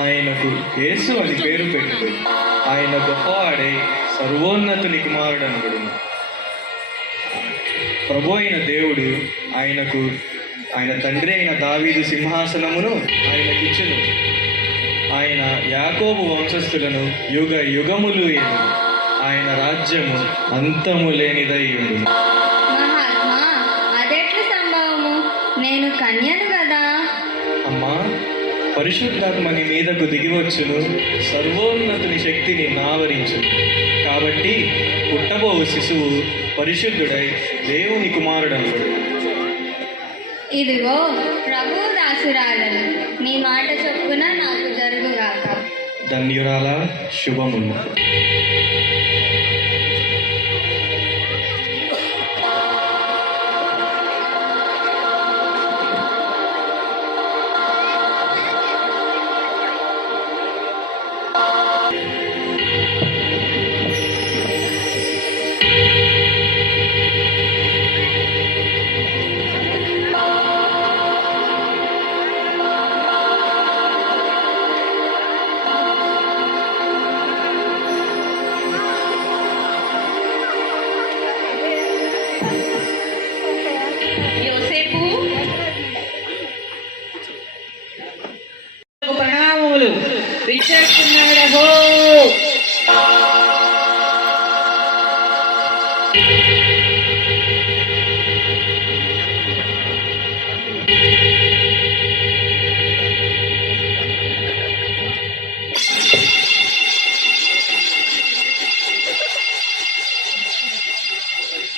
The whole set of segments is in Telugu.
ఆయనకు యేసు అని పేరు పెట్టుడు. ఆయన గొప్పవాడై సర్వోన్నతుని కుమారుడనబడును. ప్రభు అయిన దేవుడు ఆయన తండ్రి అయిన దావీదు సింహాసనమును ఆయనకిచ్చును. ఆయన యాకోబు వంశస్థులను యుగ యుగములు ఏను. ఆయన రాజ్యము అంతము లేనిదై ఉండును. మహాత్మా, అదెట్ల సంభవము? నేను కన్యను కదా. అమ్మా, పరిశుద్ధాత్మ నీ మీదకు దిగివచ్చును, సర్వోన్నతుని శక్తిని నావరించును. కాబట్టి పుట్టబోవు శిశువు పరిశుద్ధుడై దేవుని కుమారుడనబడు. ఇదిగో ప్రభు దాసురాలను, నీ మాట చొప్పున నాకు జరుగుగాక. ధన్యురాల, శుభములు. ప్రణామములు. విచ్చేస్తున్నాడహో.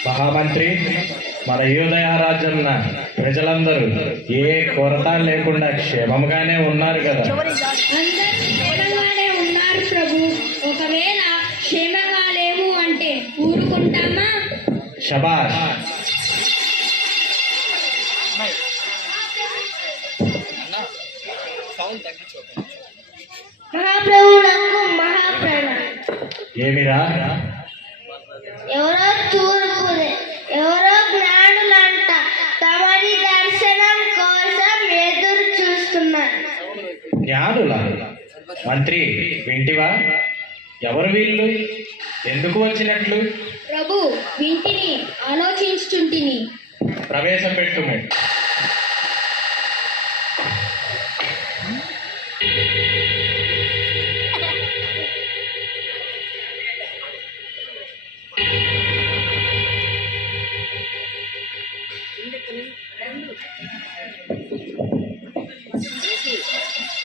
మహామంత్రి, మన యూదయ రాజ్యంన ప్రజలందరూ ఏ కొరత లేకుండా క్షేమంగానే ఉన్నారు కదా? అందరూ క్షేమంగానే ఉన్నారు ప్రభు. ఒకవేళ క్షేమంగా లేవు అంటే ఊరుకుంటామా? శబాష్. మహాప్రభువులకు మహాప్రణామం. ఏమిరా? ఎవరో తూర్పుదే, ఎవరో జ్ఞానులంట తమరి దర్శనం కోసం ఎదురు చూస్తున్నారు. జ్ఞానులా? మంత్రి, వింటివా? ఎవరు వీళ్ళు? ఎందుకు వచ్చినట్లు? ప్రభు, వింటిని, ఆలోచించుచుంటిని. ప్రవేశపెట్టుము.